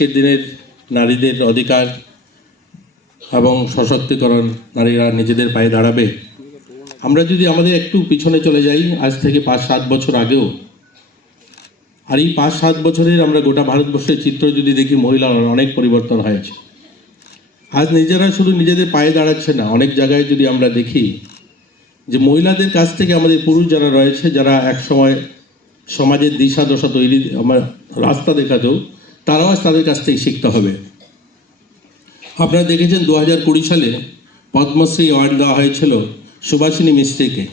আজকের দিনের নারীদের অধিকার এবং সশক্তিকরণ, নারীরা নিজেদের পায়ে দাঁড়াবে। আমরা যদি আমাদের একটু পিছনে চলে যাই, আজ থেকে 5-7 বছর আগেও, আর এই 5-7 বছরের আমরা গোটা ভারতবর্ষের চিত্র যদি দেখি, মহিলার অনেক পরিবর্তন হয়েছে। আজ নিজেরা শুধু নিজেদের পায়ে দাঁড়াচ্ছে না, অনেক জায়গায় যদি আমরা দেখি যে মহিলাদের কাছ থেকে আমাদের পুরুষ যারা রয়েছে, যারা এক সময় সমাজের দিশা দশা তৈরি আমার রাস্তা দেখাতেও, তারাও আজ তাদের কাছ থেকে শিখতে হবে। আপনারা দেখেছেন 2020 সালে পদ্মশ্রী অ্যাওয়ার্ড দেওয়া হয়েছিল সুভাষিনী মিস্ত্রিকে।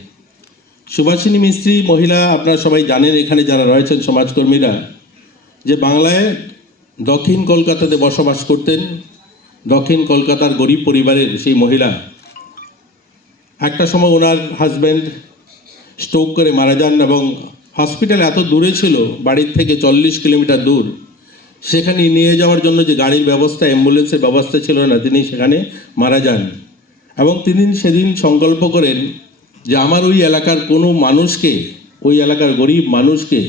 সুভাষিনী মিস্ত্রি মহিলা, আপনারা সবাই জানেন এখানে যারা রয়েছেন সমাজকর্মীরা, যে বাংলায় দক্ষিণ কলকাতাতে বসবাস করতেন, দক্ষিণ কলকাতার গরিব পরিবারের সেই মহিলা। একটা সময় ওনার হাজব্যান্ড স্ট্রোক করে মারা যান এবং হসপিটাল এত দূরে ছিল, বাড়ির থেকে 40 কিলোমিটার দূর। সেখানে নিয়ে যাওয়ার জন্য যে গাড়ির ব্যবস্থা, অ্যাম্বুলেন্সের ব্যবস্থা ছিল না, তিনি সেখানে মারা যান। এবং তিনি সেদিন সংকল্প করেন যে আমার ওই এলাকার কোনো মানুষকে, ওই এলাকার গরিব মানুষকে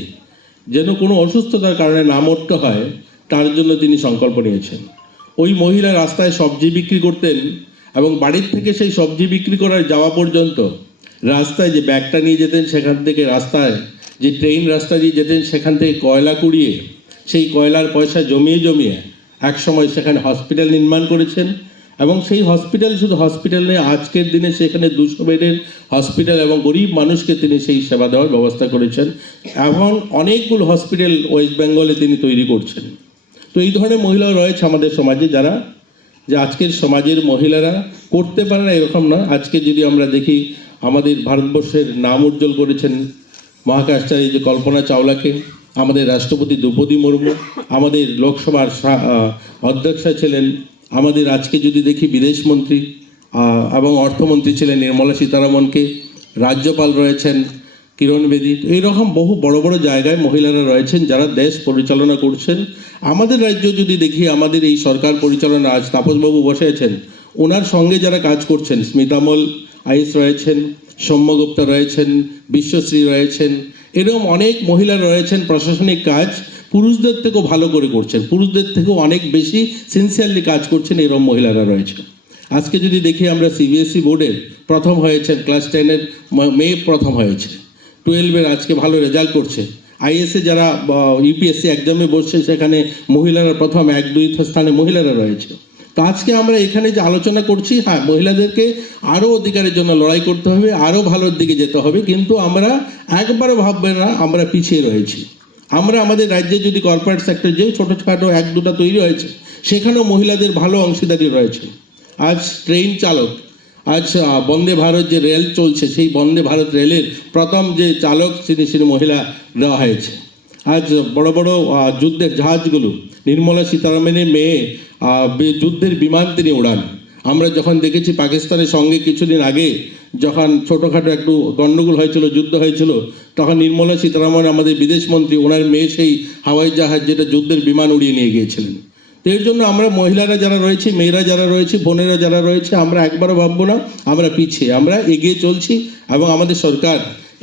যেন কোনো অসুস্থতার কারণে না মরতে হয়, তার জন্য তিনি সংকল্প নিয়েছেন। ওই মহিলা রাস্তায় সবজি বিক্রি করতেন এবং বাড়ির থেকে সেই সবজি বিক্রি করার যাওয়া পর্যন্ত রাস্তায় যে ব্যাগটা নিয়ে যেতেন, সেখান থেকে রাস্তায় যে ট্রেন রাস্তা দিয়ে যেতেন, সেখান থেকে কয়লা কুড়িয়ে সেই কয়লার পয়সা জমিয়ে জমিয়ে একসময় সেখানে হসপিটাল নির্মাণ করেছেন। এবং সেই হসপিটাল শুধু হসপিটাল নেই, আজকের দিনে সেখানে 200 বেডের হসপিটাল এবং গরিব মানুষকে তিনি সেই সেবা দেওয়ার ব্যবস্থা করেছেন। এবং অনেকগুলো হসপিটাল ওয়েস্ট বেঙ্গলে তিনি তৈরি করছেন। তো এই ধরনের মহিলাও রয়েছে আমাদের সমাজে, যারা যে আজকের সমাজের মহিলারা করতে পারে না এরকম না। আজকে যদি আমরা দেখি, আমাদের ভারতবর্ষের নাম উজ্জ্বল করেছেন মহাকাশচারী যে কল্পনা চাওলাকে, আমাদের রাষ্ট্রপতি দ্রৌপদী মুর্মু, আমাদের লোকসভার অধ্যক্ষা ছিলেন, আমাদের আজকে যদি দেখি বিদেশমন্ত্রী এবং অর্থমন্ত্রী ছিলেন নির্মলা সীতারামনকে, রাজ্যপাল রয়েছেন কিরণ বেদী। এইরকম বহু বড় বড় জায়গায় মহিলারা রয়েছেন যারা দেশ পরিচালনা করছেন। আমাদের রাজ্য যদি দেখি, আমাদের এই সরকার পরিচালনা, আজ তাপসবাবু বসে আছেন, ওনার সঙ্গে যারা কাজ করছেন, স্মিতামল আইস রয়েছেন, সৌম্যগুপ্তা রয়েছেন, বিশ্বশ্রী রয়েছেন, এরকম অনেক মহিলা রয়েছেন প্রশাসনিক কাজ পুরুষদের থেকেও ভালো করে করছেন, পুরুষদের থেকেও অনেক বেশি সিনসিয়ারলি কাজ করছেন, এরকম মহিলারা রয়েছে। আজকে যদি দেখি আমরা সিবিএসই বোর্ডের প্রথম হয়েছেন, ক্লাস 10-এর মেয়ে প্রথম হয়েছে, 12-এর আজকে ভালো রেজাল্ট করছে, আইএসএ যারা ইউপিএসসি এক্সামে বসছে সেখানে মহিলারা প্রথম 1-2 স্থানে মহিলারা রয়েছে। তো আজকে আমরা এখানে যে আলোচনা করছি, হ্যাঁ মহিলাদেরকে আরও অধিকারের জন্য লড়াই করতে হবে, আরও ভালোর দিকে যেতে হবে, কিন্তু আমরা একবারে ভাববে না আমরা পিছিয়ে রয়েছি। আমরা আমাদের রাজ্যে যদি কর্পোরেট সেক্টর যে ছোটোখাটো 1-2টা তৈরি হয়েছে, সেখানেও মহিলাদের ভালো অংশীদারি রয়েছে। আজ ট্রেন চালক, আজ বন্দে ভারত যে রেল চলছে, সেই বন্দে ভারত রেলের প্রথম যে চালক তিনি মহিলা দেওয়া হয়েছে। আজ বড় বড় যুদ্ধের জাহাজগুলো নির্মলা সীতারামনের মেয়ে যুদ্ধের বিমান তিনি উড়ান। আমরা যখন দেখেছি পাকিস্তানের সঙ্গে কিছুদিন আগে যখন ছোটোখাটো একটু গণ্ডগোল হয়েছিল, যুদ্ধ হয়েছিল, তখন নির্মলা সীতারামন আমাদের বিদেশমন্ত্রী, ওনার মেয়ে সেই হাওয়াই জাহাজ যেটা যুদ্ধের বিমান উড়িয়ে নিয়ে গিয়েছিলেন। তো এর জন্য আমরা মহিলারা যারা রয়েছে, মেয়েরা যারা রয়েছে, বোনেরা যারা রয়েছে, আমরা একবারও ভাববো না আমরা পিছিয়ে, আমরা এগিয়ে চলছি। এবং আমাদের সরকার,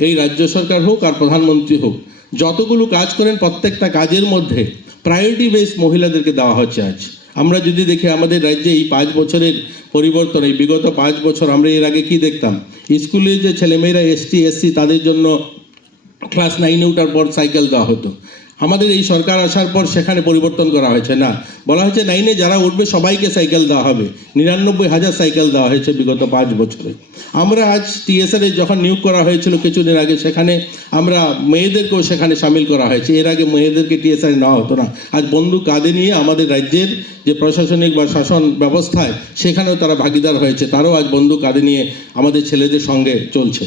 এই রাজ্য সরকার হোক আর প্রধানমন্ত্রী হোক, যতগুলো কাজ করেন প্রত্যেকটা কাজের মধ্যে প্রায়োরিটি বেস মহিলাদেরকে দেওয়া হচ্ছে। আজ আমরা যদি দেখি আমাদের রাজ্যে এই 5 বছরের পরিবর্তন, এই বিগত 5 বছর আমরা এর আগে কি দেখতাম, স্কুলে যে ছেলেমেয়েরা এসটি এসসি তাদের জন্য ক্লাস 9-এ ওঠার পর সাইকেল দেওয়া হতো। আমাদের এই সরকার আসার পর সেখানে পরিবর্তন করা হয়েছে, না, বলা হয়েছে 9-এ যারা উঠবে সবাইকে সাইকেল দেওয়া হবে। 99,000 সাইকেল দেওয়া হয়েছে বিগত 5 বছরে। আমরা আজ টিএসআরে যখন নিয়োগ করা হয়েছিল কিছুদিন আগে, সেখানে আমরা মেয়েদেরকেও সেখানে সামিল করা হয়েছে। এর আগে মেয়েদেরকে টিএসআরে নেওয়া হতো না। আজ বন্দুক কাঁধে নিয়ে আমাদের রাজ্যের যে প্রশাসনিক বা শাসন ব্যবস্থায় সেখানেও তারা ভাগিদার হয়েছে, তারাও আজ বন্দুক কাঁধে নিয়ে আমাদের ছেলেদের সঙ্গে চলছে।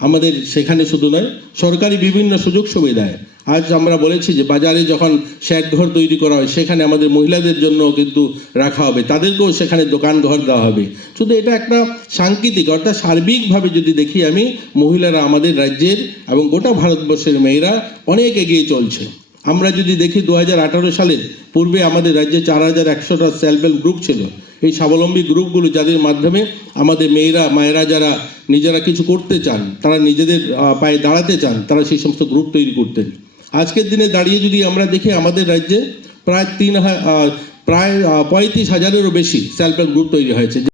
আমাদের সেখানে শুধু নয়, সরকারি বিভিন্ন সুযোগ সুবিধায় আজ আমরা বলেছি যে বাজারে যখন শেড ঘর তৈরি করা হয়, সেখানে আমাদের মহিলাদের জন্য কিন্তু রাখা হবে, তাদেরকেও সেখানে দোকান ঘর দেওয়া হবে। শুধু এটা একটা সাংকেতিক, অর্থাৎ সার্বিকভাবে যদি দেখি আমি, মহিলারা আমাদের রাজ্যের এবং গোটা ভারতবর্ষের মেয়েরা অনেক এগিয়ে চলছে। আমরা যদি দেখি 2018 সালের পূর্বে আমাদের রাজ্যে 4100টা সেলফ হেল্প গ্রুপ ছিল। এই স্বাবলম্বী গ্রুপগুলো যাদের মাধ্যমে আমাদের মায়েরা যারা নিজেরা কিছু করতে চান, তারা নিজেদের পায়ে দাঁড়াতে চান, তারা সেই সমস্ত গ্রুপ তৈরি করতেন। আজকের দিনে দাঁড়িয়ে যদি আমরা দেখি আমাদের রাজ্যে প্রায় 35,000-এরও বেশি সেলফ হেল্প গ্রুপ তৈরি হয়েছে।